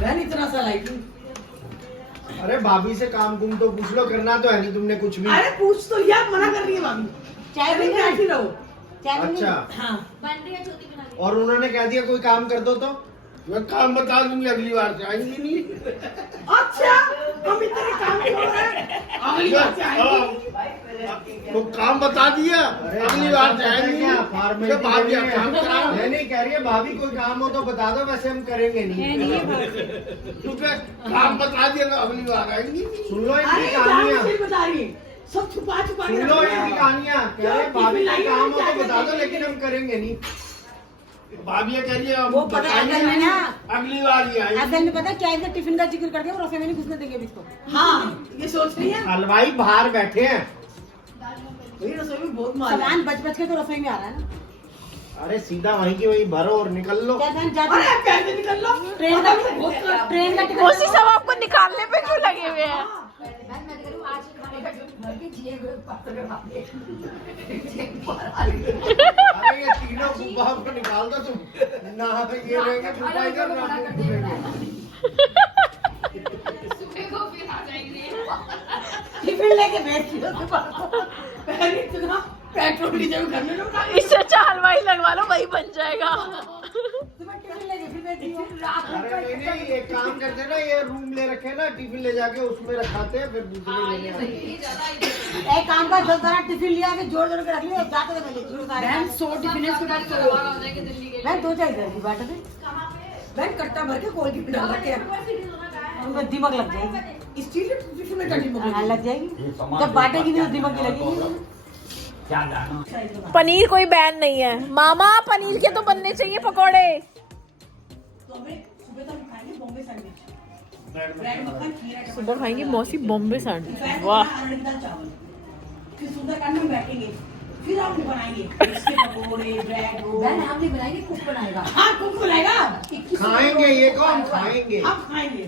बहन इतना सा लाइटिंग। अरे भाभी से काम कुम तो पूछ लो, करना तो है नहीं तुमने कुछ भी। अरे पूछ तो लिया, मना कर रही है भाभी। चाय अरे बन बैठी रहो। अच्छा, हाँ बन रही है, छोटी बना रही है। और उन्होंने कह दिया कोई काम कर दो तो मैं काम बता दूंगी, अगली बार से आएंगी नहीं। अच्छा, हम इतने काम नहीं हो रहे हैं। अगली बार से आएंगे। तो काम बता दिया, अगली बार से आएंगी क्या नहीं। फॉर्मेलिटी तो भाभी आप काम कराओ। नहीं कह रही है भाभी कोई काम हो तो बता दो, वैसे हम करेंगे नहीं। क्योंकि काम बता दिया तो अगली बार आएंगी नहीं। सुन लो अरे इनकी जान कहानियाँ, नहीं बता रही है। सब छुपा छुपा के सुन लो रख रही इनकी है। कहानियाँ। कह रहे भाभी कोई काम हो तो बता दो, लेकिन हम करेंगे नहीं। भाभी ये कह रही है हम वो पता बताएंगे है नहीं, ना। अगली बार ही आएंगी। असल में पता है क्या, इसका टिफिन का जिक्र करते हैं और रसोई में नहीं घुसने देंगे अभी इसको। हाँ, ये सोच रही है। हलवाई बाहर बैठे हैं। वही रसोई में बहुत माल है। सामान बच बच के तो रसोई में आ रहा है ना। अरे सीधा वहीं की वहीं भरो और निकल लो। क्या बहन जाती अरे कैसे निकल लो? ट्रेन का ट्रेन का टिकट मौसी सब आपको निकालने पे क्यों लगे हुए हैं? अरे ये तीनों गुब्बा को निकाल दो तुम। ना तो ये रहेंगे गुब्बा इधर, ना वो रहेंगे। टिफिन लेके भेजती हो तो पहले इतना पेट्रोल डीजल घर में लोग इससे अच्छा हलवाई लगवा लो, वही बन जाएगा। तुम्हें टिफिन लेके फिर भेजती हो। अरे नहीं, एक काम करते ना, ये रूम ले रखे ना, टिफिन ले जाके उसमें रखाते हैं, फिर दूसरे लेने आते हैं। एक काम का जो सारा टिफिन लिया के जोड़ जोड़ के रख लिया, जाते तो मैं लेती हूँ सारे। बहन 100 टिफिन है, इसके बाद बहन दो चाय दे दी बाटे में, बहन कट्टा भर के कोल की डाल रखे उनको दिमाग लग जाएगी। स्टील के टिफिन में कटी हाँ, लग जाएगी। जब बांटेगी भी तो दिमाग की लगेगी। पनीर कोई बैन नहीं है मामा, पनीर के तो बनने चाहिए पकोड़े। तो हमें सुबह तो हम खाएंगे बॉम्बे सैंडविच, ब्रेड मक्खन खीरा टमाटर सुबह खाएंगे मौसी बॉम्बे सैंडविच। दोपहर को वाह, अरहर की दाल चावल, फिर सुंदरकांड में बैठेंगे, फिर हम बनाएंगे इसके पकोड़े ब्रेड रोल। हम नहीं बनाएंगे, कुक बनाएगा। हाँ कुक बनाएगा। खाएंगे ये को, हम खाएंगे। हम खाएंगे।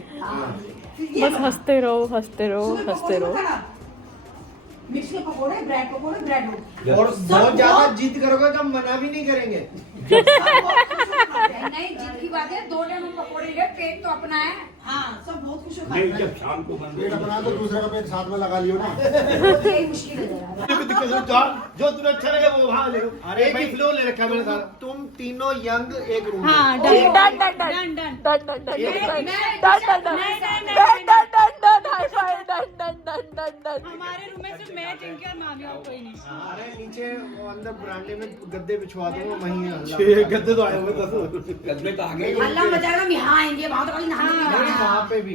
फिर ये बस हंसते रहो हंसते रहो सुबह हंसते पकोड़े रहो। बनाना, मिक्स के पकोड़े ब्रेड रोल। और बहुत ज्यादा जिद करोगे तो हम मना भी नहीं करेंगे। नहीं, जिनकी बात है 2 जन पकौड़े ले, पेट तो अपना है। हाँ सब बहुत खुश होगा। नहीं, जब शाम को बन पेट अपना तो दूसरे का पेट साथ में लगा लियो ना। यही मुश्किल है जरा। जो तुम्हें अच्छा लगे वो वहाँ ले लो। अरे एक भाई, ही फ्लोर ले रखा है मैंने सारा। तुम तीनों यंग एक रूम में। Done done done done done done done done done high five done done done done done. हमारे रूम में सिर्फ मैं, टिंकी और मामी और कोई नहीं। अरे नीचे वो अंदर बरामदे में गद्दे बिछवा दूंगा, वहीं हल्ला। 6 गद्दे तो आए हुए 10 गद्दे तो आगे। हल्ला मचाएगा, हम यहाँ आएंगे, वहाँ तो कहीं नहीं, वहाँ पे भी,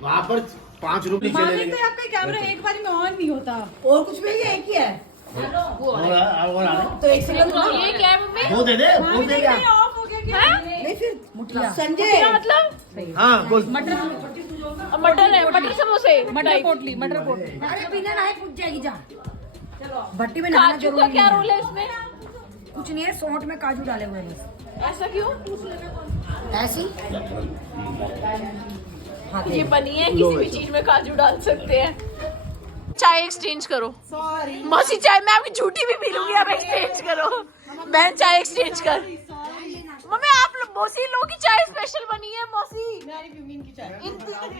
वहाँ पर 5 रुपए नीचे ले मामी लेंगे। तो आपका कैमरा एक बार में ऑन नहीं होता। और कुछ भी है, एक ही है। तो एक से ये क्या है मम्मी? वो दे दे, वो मामी दे देखिए ये ऑफ हो गया क्या? नहीं फिर मुठिया क्या संजय मतलब? हाँ बोल। मटर है, मटर समोसे, मटर पोटली, मटर पोटली। अरे बिना नहाए पूछ जाएगी जा। भट्टी में नहाना काजू जरूरी का क्या नहीं रोल है इसमें? कुछ नहीं है, सौंठ में काजू डाले हुए हैं बस। ऐसा क्यों? ऐसी ये बनी है, किसी भी चीज में काजू डाल सकते हैं। चाय एक्सचेंज करो। सॉरी मौसी चाय मैं आपकी झूठी भी पी लूंगी, आप एक्सचेंज करो। बहन चाय एक्सचेंज कर। मम्मी आप मौसी लोगों की चाय स्पेशल बनी है मौसी। मेरी भी की चाय।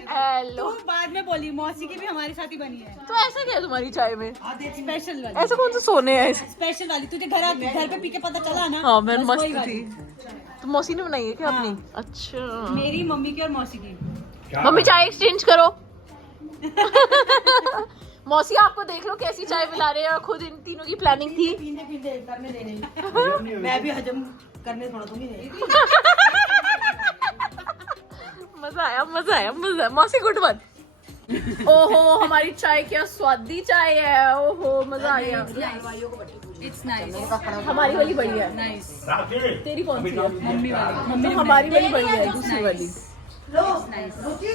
हेलो, तो बाद में बोली मौसी की भी हमारे साथ ही बनी है। तो ऐसा क्या है तुम्हारी चाय में? स्पेशल वाली, ऐसा कौन सा सोने है? स्पेशल वाली। तुझे घर पे पी के पता चला ना? हाँ मैं बस मस्त वही वाली। थी। तो मौसी ने बनाई है क्या हाँ। अपनी? अच्छा, मेरी मम्मी की और मौसी की। मम्मी चाय एक्सचेंज करो। मौसी आपको देख लो कैसी चाय पिला रहे हैं, खुद इन तीनों की प्लानिंग थी। पीने पीने करने दे रही। मैं भी हजम करने थोड़ा दूंगी। मजा आया मजा आया मजा आया। मौसी गुड वन। ओहो हमारी चाय क्या स्वादी चाय है, ओहो मजा आ गया। It's nice. हमारी वाली बढ़िया है। नाइस। तेरी कौन सी है? मम्मी वाली। तो हमारी वाली बढ़िया है, दूसरी वाली। लो रुचि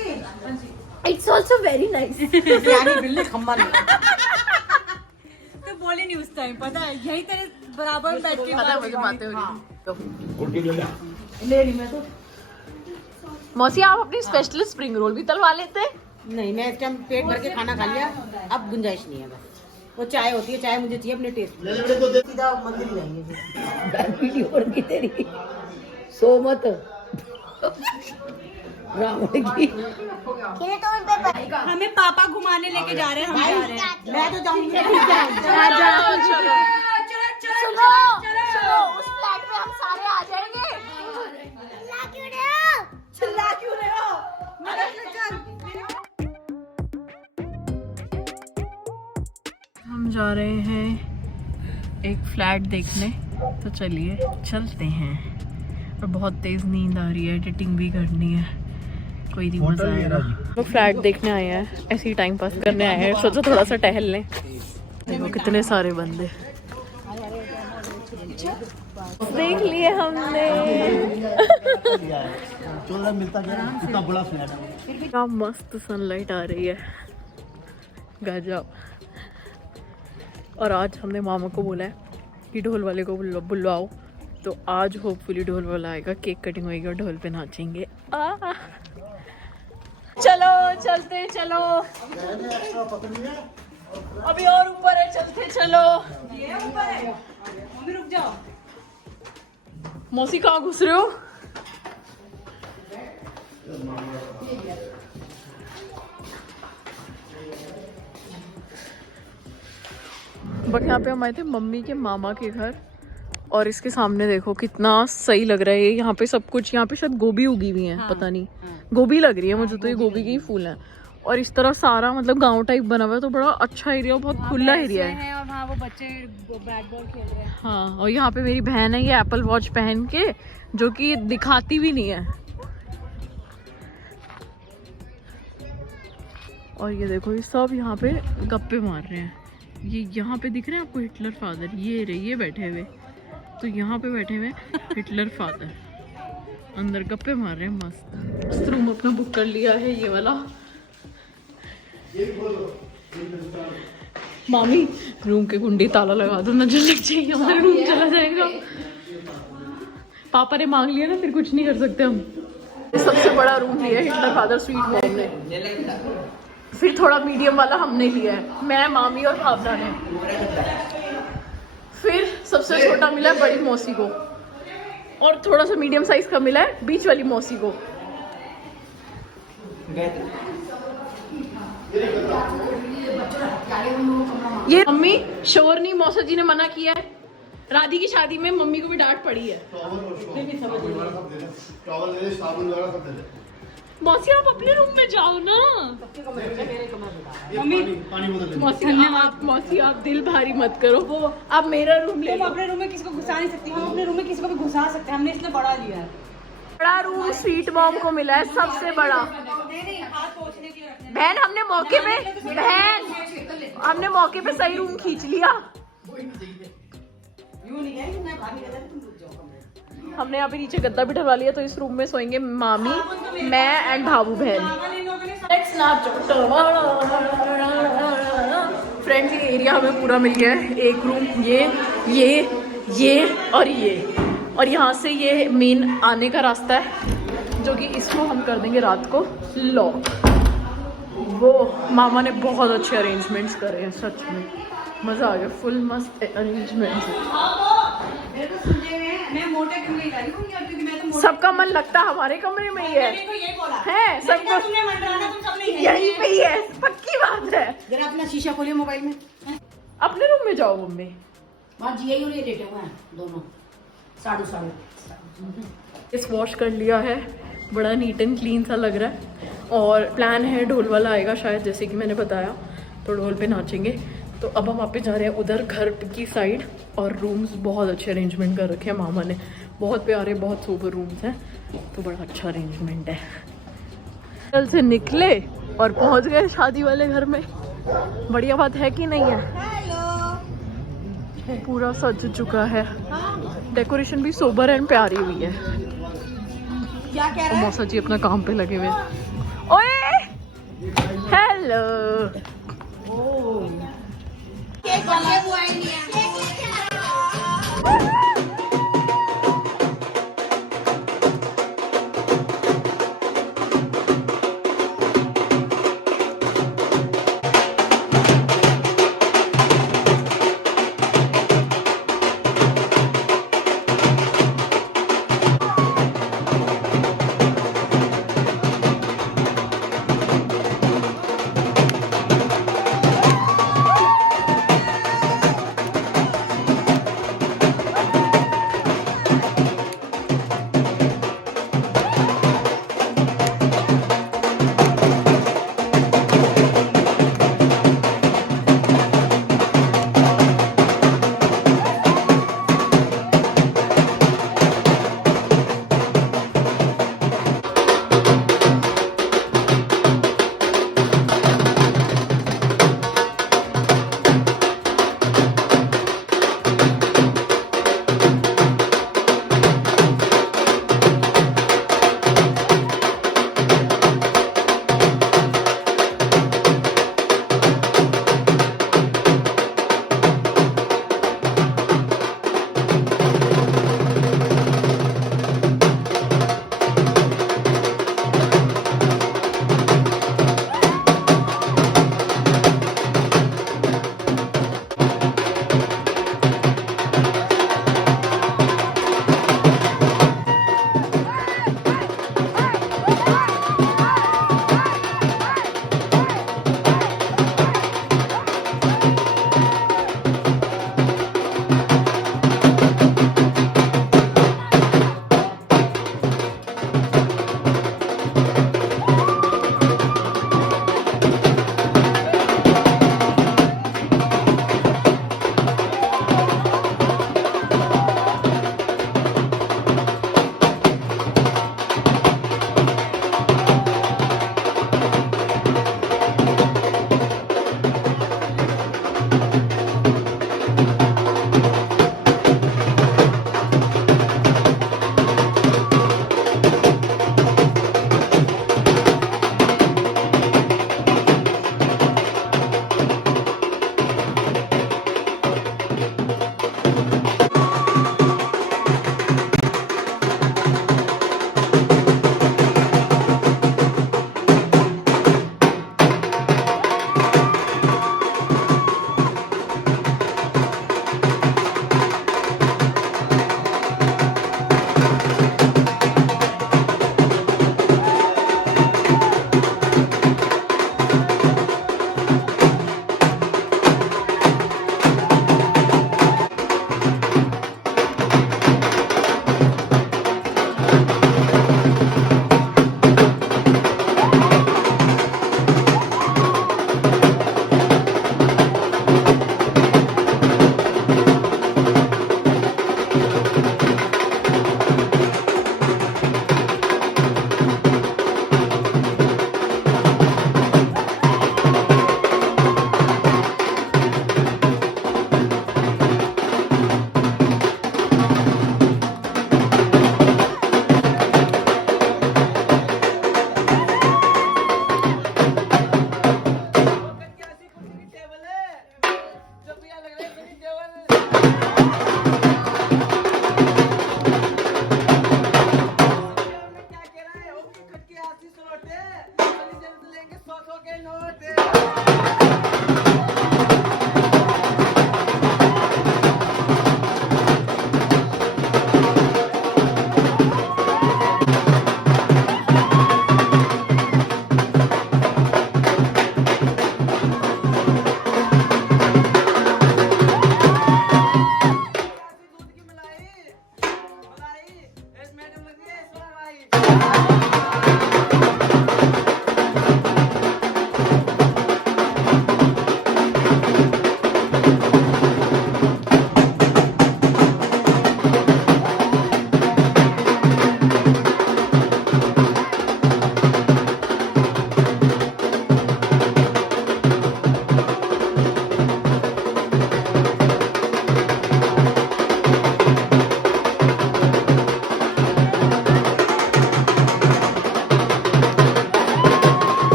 इट्स ऑल्सो वेरी नाइस। बिल्ली खम्बा नहीं। तो बोले नहीं उस टाइम, पता है यही तेरे बराबर में बैठ के पता है बात मुझे हुई। बातें हो रही। गुड ले ले। ले रही मैं तो। मौसी आप अपनी स्पेशल स्प्रिंग रोल भी तलवा लेते। नहीं, मैं इस टाइम पेट भर के खाना खा लिया, अब गुंजाइश नहीं है बस। वो चाय होती है, चाय मुझे चाहिए अपने टेस्ट ले ले तो दे। सीधा मंदिर जाएंगे। वीडियो तेरी सो मत। रावण की हमें पापा घुमाने लेके जा रहे हैं, हम जा रहे हैं। मैं तो जाऊंगी। सुनो उस फ्लैट में हम सारे आ जाएंगे। चिल्ला क्यों रहे हो? हम जा रहे हैं एक फ्लैट देखने, तो चलिए चलते हैं। और बहुत तेज नींद आ रही है, एडिटिंग भी करनी है, कोई नहीं मजा आएगा। लोग फ्लैट देखने आए हैं, ऐसे ही टाइम पास करने आए हैं, सोचो थोड़ा सा टहल लें। देखो कितने सारे बंदे देख लिए हमने। मिलता गया इतना बड़ा फ्लैट है। क्या मस्त सनलाइट आ रही है, गजब। और आज हमने मामा को बोला है कि ढोल वाले को बुलवाओ, तो आज होपफुली ढोल वाला आएगा, केक कटिंग होगी और ढोल पे नाचेंगे। चलो चलते चलो, अभी और ऊपर है, चलते चलो। ये ऊपर है, मम्मी रुक जाओ। मौसी कहाँ घुस रहे हो? बट यहाँ पे हम आए थे मम्मी के मामा के घर, और इसके सामने देखो कितना सही लग रहा है। यहाँ पे सब कुछ, यहाँ पे शायद गोभी उगी हुई है, पता नहीं, गोभी लग रही है मुझे तो, ये गोभी के ही फूल हैं। और इस तरफ सारा मतलब गांव टाइप बना हुआ है, तो बड़ा अच्छा एरिया, बहुत खुला एरिया है। और वहाँ वो बच्चे बैट बॉल खेल रहे हैं। हाँ, और यहाँ पे मेरी बहन है, ये एप्पल वॉच पहन के, जो कि दिखाती भी नहीं है। और ये देखो, ये सब यहाँ पे गप्पे मार रहे हैं। ये यहाँ पे दिख रहे हैं आपको हिटलर फादर, ये बैठे हुए, तो यहाँ पे बैठे हुए हिटलर फादर, अंदर गप्पे मार रहे हैं मस्त। रूम अपना बुक कर लिया है, ये वाला। मामी रूम के कुंडी ताला लगा दो, नजर लग जाएगी, हमारा रूम चला जाएगा। पापा ने मांग लिया ना, फिर कुछ नहीं कर सकते हम। सबसे बड़ा रूम लिया है हिटलर फादर स्वीट होम ने, फिर थोड़ा मीडियम वाला हमने लिया है, मैं, मामी और भावना ने। फिर सबसे छोटा मिला है बड़ी मौसी को, और थोड़ा सा मीडियम साइज का मिला है बीच वाली मौसी को। ये मम्मी शोर नहीं, मौसा जी ने मना किया है। राधी की शादी में मम्मी को भी डांट पड़ी है। मौसी आप अपने रूम में जाओ ना। मम्मी मौसी आप दिल भारी मत करो, वो आप मेरा रूम ले तुम लो। अपने रूम में किसको घुसा नहीं सकती, हम अपने रूम में किसी को भी घुसा सकते हैं, हमने इसलिए बड़ा लिया है। बड़ा रूम स्वीट मॉम को मिला है, सबसे बड़ा। बहन हमने मौके पे सही रूम खींच लिया। हमने यहाँ पे नीचे गद्दा भी डलवा लिया, तो इस रूम में सोएंगे मामी, मैं एंड भावू बहन। फ्रेंड्स ये एरिया हमें पूरा मिल गया है, एक रूम, ये और यहाँ से ये मेन आने का रास्ता है, जो कि इसको हम कर देंगे रात को लॉक। वो मामा ने बहुत अच्छे अरेंजमेंट्स करे हैं, सच में मज़ा आ गया, फुल मस्त अरेंजमेंट्स। मैं मोटे कमरे का नहीं, क्योंकि मैं तो सबका मन लगता हमारे कमरे में ही है, है सबको तुमने मंडराना, तुम सब नहीं यहीं पे ही है, पक्की बात है। जरा अपना शीशा खोलिए मोबाइल में। अपने रूम में जाओ मम्मी। वहाँ जिया और ये लेटे हुए हैं दोनों, साढ़ू। इस वॉश कर लिया है, बड़ा नीट एंड क्लीन सा लग रहा है। और प्लान है ढोल वाला आएगा शायद, जैसे कि मैंने बताया, तो ढोल पे नाचेंगे। तो अब हम वापस जा रहे हैं उधर घर की साइड, और रूम्स बहुत अच्छे अरेंजमेंट कर रखे हैं मामा ने, बहुत प्यारे, बहुत सोबर रूम्स हैं, तो बड़ा अच्छा अरेंजमेंट है। कल से निकले और पहुंच गए शादी वाले घर में, बढ़िया बात है कि नहीं है? पूरा सज चुका है, डेकोरेशन भी सोबर एंड प्यारी हुई है। क्या कह रहा है? मौसा जी अपना काम पे लगे हुए। ओए हेलो,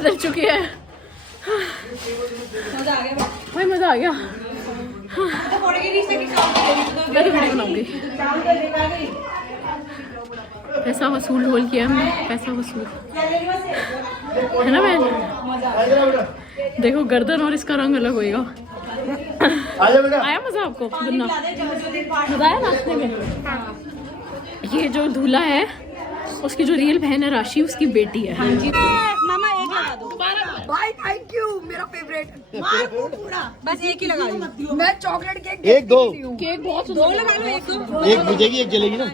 बदल चुकी है। भाई मजा आ गया। मैं तो वीडियो बनाऊंगी। पैसा वसूल ढोल किया हमने, पैसा वसूल है ना बहन। देखो गर्दन और इसका रंग अलग होएगा। आया मजा आपको? मजा आया नाचने में? ये जो दूल्हा है उसकी जो रियल बहन है राशि, उसकी बेटी है। हाँ जी मामा एक लगा दो। भाई थैंक यू, मेरा फेवरेट। बस एक ही लगा दो। मैं चॉकलेट केक एक दो केक बहुत दो लगा लो, एक दो। एक बुझेगी एक जलेगी ना।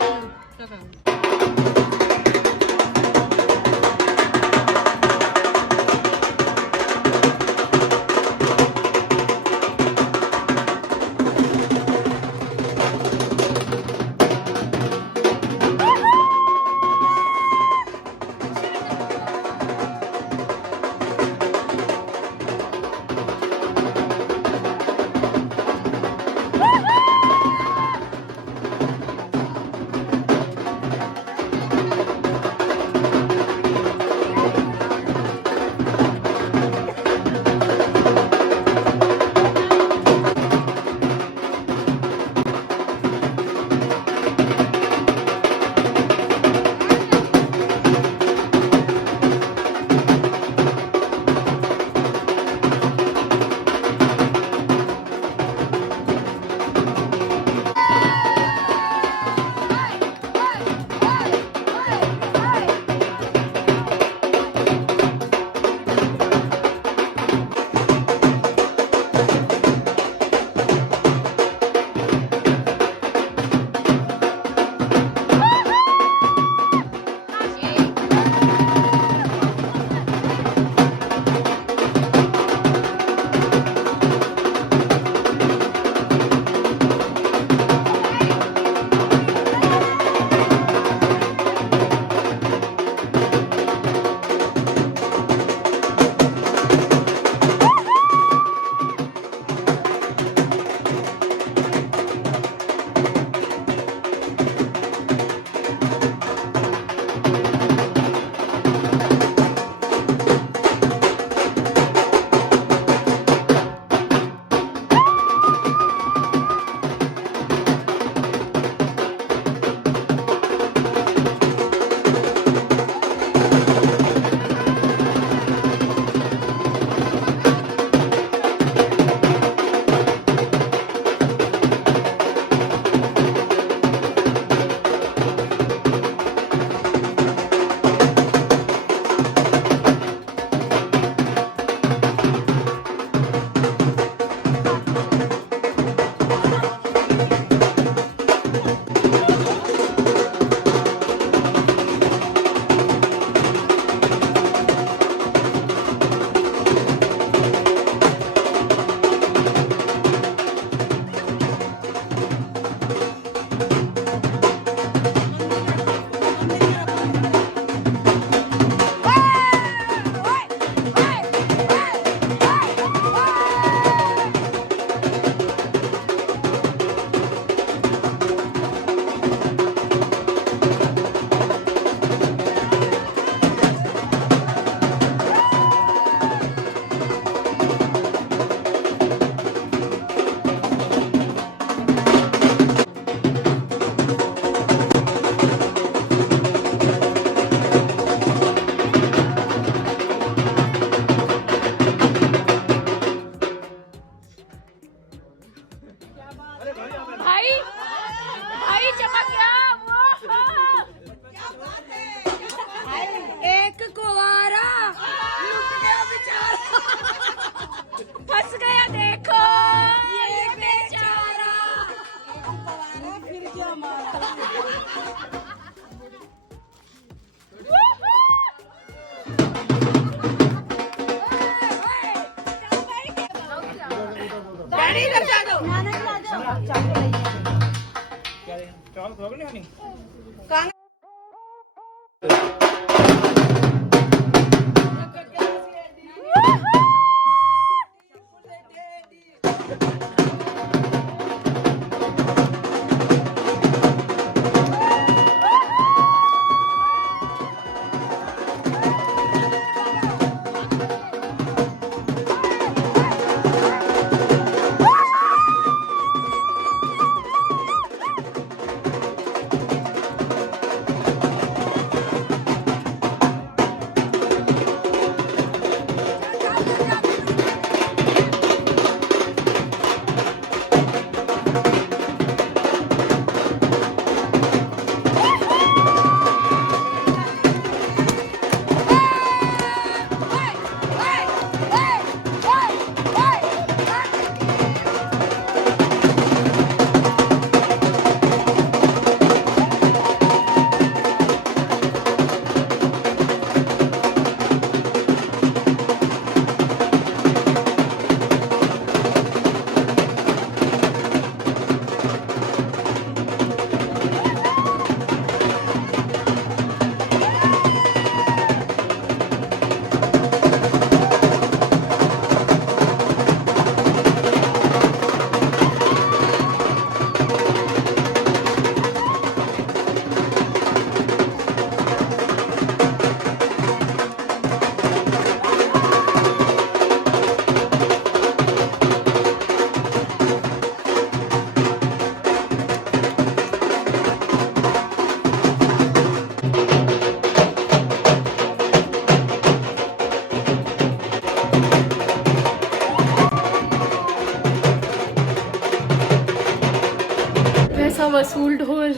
का वसूल ढोल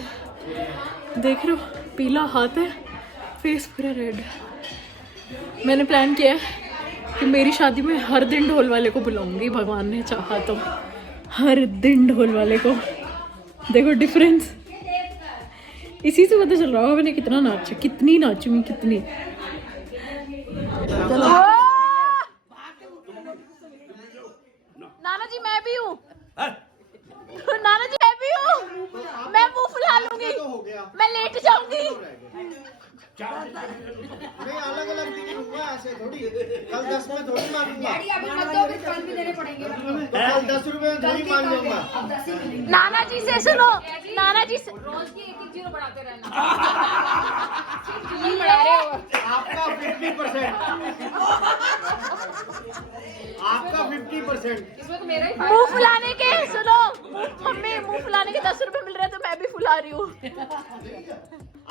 देख रहे हो, पीला हाथ है, फेस पूरा रेड। मैंने प्लान किया है कि मेरी शादी में हर दिन ढोल वाले को बुलाऊंगी, भगवान ने चाहा तो हर दिन ढोल वाले को। देखो डिफरेंस, इसी से पता चल रहा होगा मैंने कितना नाचा, कितनी नाचूंगी कितनी। नाना जी मैं भी हूँ, नाना जी मैं भी हूँ, मैं मुंह फुला लूंगी, मैं लेट जाऊंगी। मैं अलग अलग दिन लूंगा, ऐसे थोड़ी कल 10 में थोड़ी मांगूंगा, कल भी देने पड़ेंगे। तो कल 10 रुपए थोड़ी मांग लूंगा। नाना जी से सुनो, नाना जी से रोज की 1-1 जीरो बढ़ाते रहना। बढ़ा रहे हो। आपका 50%, आपका 50%। इसमें तो मेरा ही मुंह फुलाने के सुनो, मम्मी मुंह फुलाने के 10 रुपए मिल रहे हैं तो मैं भी फुला रही हूँ।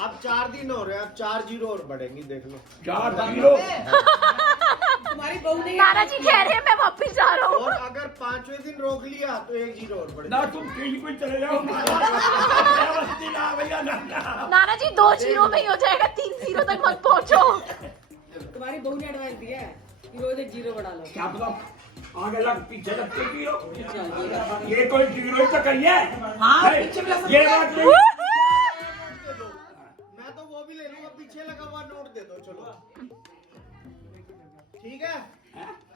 अब 4 दिन हो रहे हैं, अब 4 जीरो और बढ़ेंगी, देख लो। 4 जीरो। नाना जी कह रहे हैं मैं वापिस जा रहा हूँ। और अगर 5वें दिन रोक लिया तो 1 जीरो और बढ़ेगा। ना तुम कहीं पे चले जाओ। ना भैया ना। नाना जी 2 जीरो में ही हो जाएगा, 3 जीरो तक मत पहुँचो। तुम्हारी बहू ने एडवाइस दिया है कि रोज 1 जीरो बढ़ा लो। क्या पता आगे लग पीछे लगते जीरो, ये कोई जीरो ही तो करिए। ये बात नहीं। मैं तो वो भी ले लूंगा, पीछे लगा हुआ नोट दे दो, चलो ठीक है।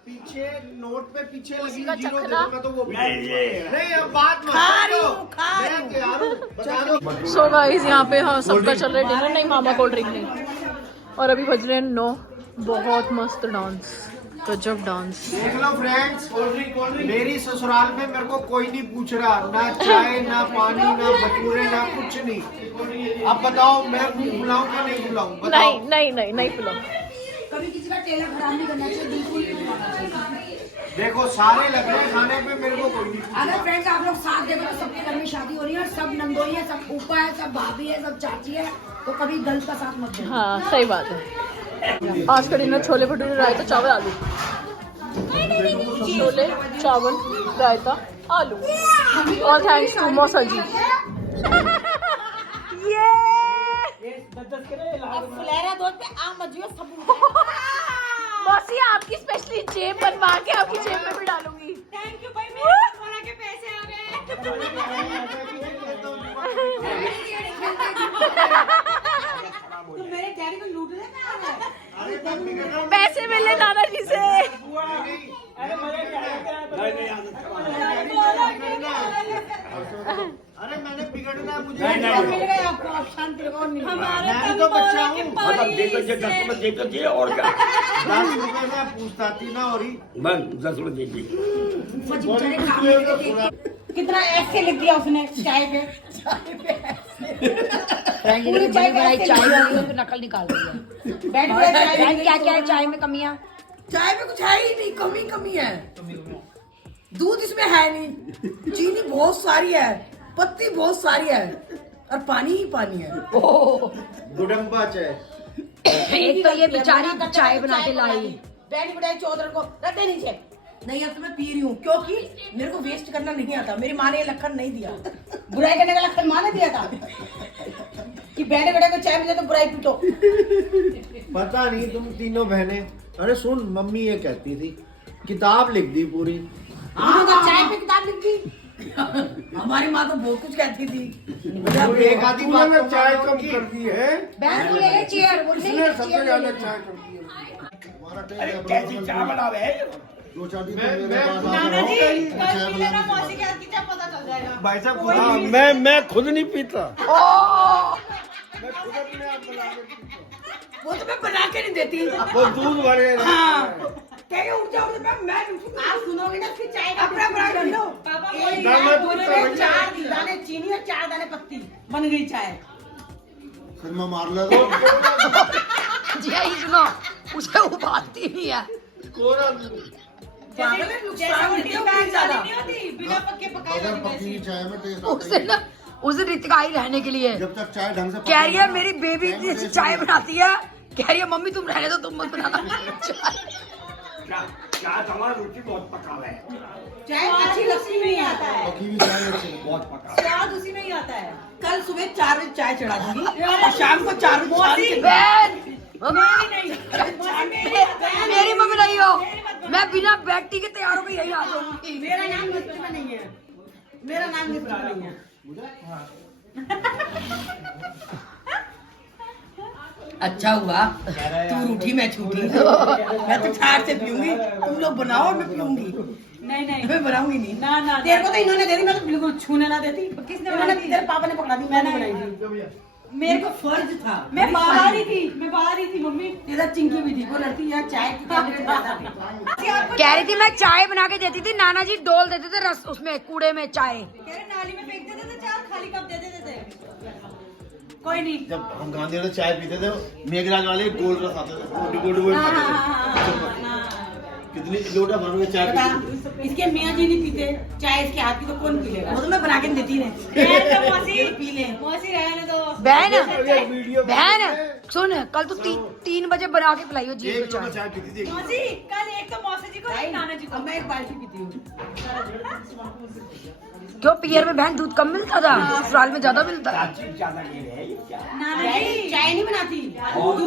पीछे नोट पे पीछे लगी का जीरो दे चखना। दो, मैं तो वो भी नहीं ये नहीं। अब बात मत करो, मैं तैयार हूँ, बता दो। सो गाइस यहाँ पे हाँ सबका चल रहा है डिनर, नहीं मामा कोल्ड ड्रिंक नहीं। और अभी बज रहे हैं 9। बहुत मस्त डांस, गजब डांस। देख लो फ्रेंड्स, मेरी ससुराल में मेरे को कोई नहीं पूछ रहा, ना चाय ना पानी ना भटूरे ना कुछ नहीं। अब बताओ मैं बुलाऊं या नहीं बुलाऊं, बताओ। नहीं फुलाओ। कभी किसी का टेलर खराब नहीं करना चाहिए, बिल्कुल नहीं करना चाहिए। देखो सारे लग रहे हैं खाने पे, मेरे को कोई नहीं पूछ अगर फ्रेंड्स आप लोग साथ देखो तो सबके घर में शादी हो रही है और सब नंदोई है, सब फूफा है, सब भाभी है, सब चाची है, तो कभी गलत का साथ मत देना। हाँ सही बात है। आज का डिनर छोले भटूरे रायता चावल आलू, छोले चावल रायता आलू, और थैंक्स टू मौसा जी। ये अब फुलेरा दूध पे आम मजियो सब। मौसी आपकी स्पेशली जेब बनवा के आपकी जेब में भी डालूंगी। थैंक यू भाई, मेरे सोना के पैसे आ गए। तो मेरे डैडी को लूटने में आ रहा है। पैसे मिले नाना जी से। अरे मैंने बिगड़ना है, मुझे नहीं। आपको ऑप्शन मैं तो बच्चा हूँ। मतलब देखो ये 10 रुपए देते थे और क्या 10 रुपए में पूछताती ना हो रही। बस 10 रुपए दे दी। कितना ऐसे लिख दिया उसने चाय पे। पूरी बनी बनाई चाय वाली पे नकल निकाल रही है। क्या क्या है चाय में कमियां? चाय में कुछ है ही नहीं, कमी है। दूध इसमें है नहीं, चीनी बहुत सारी है, पत्ती बहुत सारी है, और पानी ही पानी है। गुडम्बा चाय। एक तो ये बेचारी चाय बना के लाई। बैठ बिठाई चौधर को रखते नीचे। नहीं अब तो मैं पी रही हूँ, क्योंकि मेरे को वेस्ट करना नहीं आता। मेरी माँ ने ये लखन नहीं दिया, बुराई करने का लखन माँ ने दिया था कि बैठे बैठे को चाय मिले तो बुराई पीटो। पता नहीं तुम तीनों बहनें। अरे सुन, मम्मी ये कहती थी किताब लिख दी पूरी। हाँ तो चाय पे किताब लिख दी। हमारी माँ तो बहुत कुछ कहती थी। जब एक आधी बात तो चाय मानो कम कि- कर दी है। बैठ ले चेयर, वो नहीं इसने सबसे ज्यादा चाय कम की है। अरे कैसी चाय बनावे है? नाना जी कल मेरा मौसी के हाथ की चाय पता चल जाएगा। भाई साहब हाँ, मैं खुद नहीं पीता। मैं खुद अपने आप बना के पीता। वो तो मैं बना के नहीं देती। वो दूध वाले कह के उठ जाओ, मैं आप सुनोगे ना फिर चाय का अपना बना कर लो। एक ना, मैं दूध का भैया। 4 दाने चीनी और 4 दाने पत्ती बन गई चाय। फिर मैं मार ले दो। जी आई सुनो, उसे उबालती नहीं है। पागल है, नुकसान नहीं होती ज्यादा। बिना पक्के पकाए पकी चाय में टेस्ट उसे ना उसे रितकाई रहने के लिए जब तक चाय ढंग से कह रही है मेरी बेबी इतनी अच्छी चाय बनाती है, कह रही है मम्मी तुम रहने दो, तुम मत बनाना चाय। चाय हमारा रुचि बहुत पकावा है, चाय अच्छी लस्सी में ही आता है, बहुत पकावा। स्वाद उसी में ही आता है। कल सुबह 4 बजे चाय चढ़ा दूंगी और शाम को 4 बजे मेरी मम्मी नहीं हो, मैं बिना बैठी के तैयार हो गई यही आ जाऊंगी। मेरा नाम लिस्ट में नहीं है, मेरा नाम लिस्ट में नहीं है। अच्छा हुआ तू रूठी मैं छूटी, मैं तो ठाट से पीऊंगी, तुम लोग बनाओ मैं पीऊंगी। नहीं मैं बनाऊंगी नहीं। ना तेरे को तो इन्होंने दे दी, मैं तो बिल्कुल छूने ना देती। किसने बनाई? तेरे पापा ने पकड़ा दी, मैंने बनाई थी। मेरे को फर्ज था, मैं बाहर ही थी मम्मी। तेरा चिंकी भी थी, वो लड़ती यार चाय की कह रही थी मैं चाय बना के देती थी, नाना जी डोल देते थे रस उसमें कूड़े में चाय। नाली में फेंक देते थे, चार खाली कप दे देते थे। कोई नहीं, जब हम गांधी वाले चाय पीते थे, मेघराज वाले गोल्ड रस आते थे, कितनी लोटा भर में चाय पीते थे। इसके मियाँ जी नहीं पीते चाय, इसके हाथ की तो कौन पी लेगा? वो तो मैं बना के देती नहीं, पी ले मौसी रहने दो। बहन सुन, कल तो 3 बजे बना के पिलाई हो जी एक को लोटा चाय। चाय पीती थी। मौसी कल एक तो मौसी जी को, एक नाना जी को। अब मैं एक बाल्टी पीती हूँ। क्यों पियर में बहन दूध कम मिलता था, ससुराल में ज्यादा मिलता था। चीज ज्यादा ले रहे हैं क्या? नाना जी चाय नहीं बनाती, दूध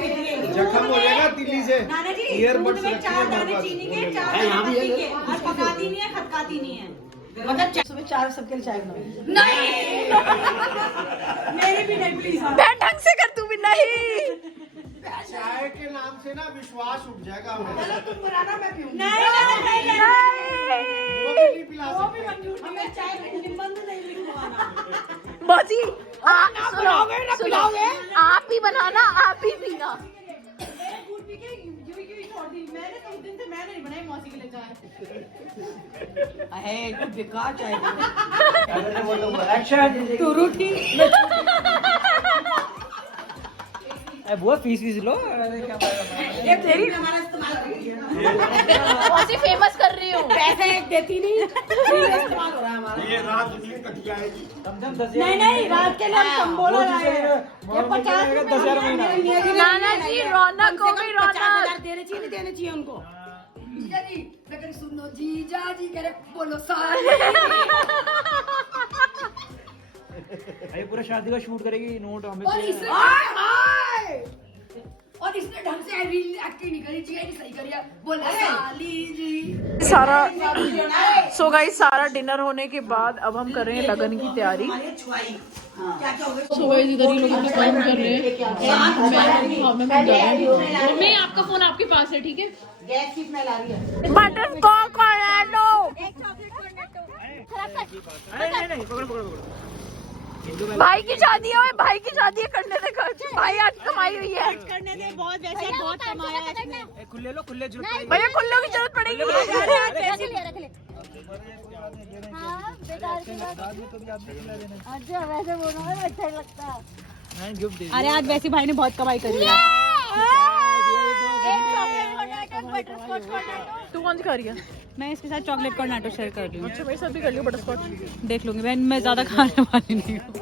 पीती है। जख्म हो जाएगा तिल्ली से। नाना जी ईयरबड्स दूध में रखिए 4 मेरे दाने पास। चीनी के, 4 दाने पत्ती के, और पकाती नहीं है, खटकाती नहीं है। मतलब सुबह 4 सबके लिए चाय बनाओ। नहीं मेरी भी नहीं प्लीज। बहन ढंग से कर, तू भी नहीं। चाय के नाम से ना विश्वास उठ जाएगा हमें। तुम बनाना मैं पीऊंगी। नहीं वो भी नहीं पिला सकते। हमें चाय में निबंध नहीं लिखवाना। मौसी सुनो, आप ही बनाना, आप ही पीना। दूध पी के यूं छोड़ दी मैंने, तो उस दिन से मैंने नहीं बनाई मौसी के लिए चाय। अरे कुछ बेकार चाय तू रूठी वो फीस लो। ये तेरी हमारा इस्तेमाल कर लिया। मौसी फेमस कर रही हूँ। पैसे देती नहीं, इस्तेमाल हो रहा है हमारा। ये रात इतनी कट जाएगी। नहीं रात के लिए हम कंबोला लाए हैं। ये 50 रुपए नाना जी रौनक हो गई, रौनक। 50,000 देने चाहिए, नहीं देने चाहिए उनको? जीजा जी मैं कह रही सुनो, जीजा जी कह रहे बोलो सारे। पूरा शादी का शूट करेगी, नोट हमें। और इसने ढंग से एक्टिंग नहीं करी, जी नहीं सही करी है, बोला साली जी। सारा सो गाइस, सारा डिनर होने के बाद अब हम कर रहे हैं लगन की तैयारी। सो गाइस इधर ही लोग अपना काम कर रहे हैं। मैं आपका फोन आपके पास है, ठीक है? गैस कितना ला रही है? Butterscotch Cornetto. भाई की शादी है, भाई की शादी है, करने दे खर्च। भाई आज कमाई हुई है, करने दे, बहुत वैसे बहुत कमाया है इसने। खुले लो, खुले जरूरत भैया खुल्लों की जरूरत पड़ेगी। अच्छा वैसे बोलो अच्छा लगता है। अरे आज वैसे भाई ने बहुत कमाई करी है। तू कौन सी खा रही है? मैं इसके साथ चॉकलेट कर्नाटो शेयर कर रही हूँ। अच्छा मेरे साथ भी कर लियो बटर स्कॉच। देख लूंगी, मैं ज्यादा खाने वाली नहीं हूँ।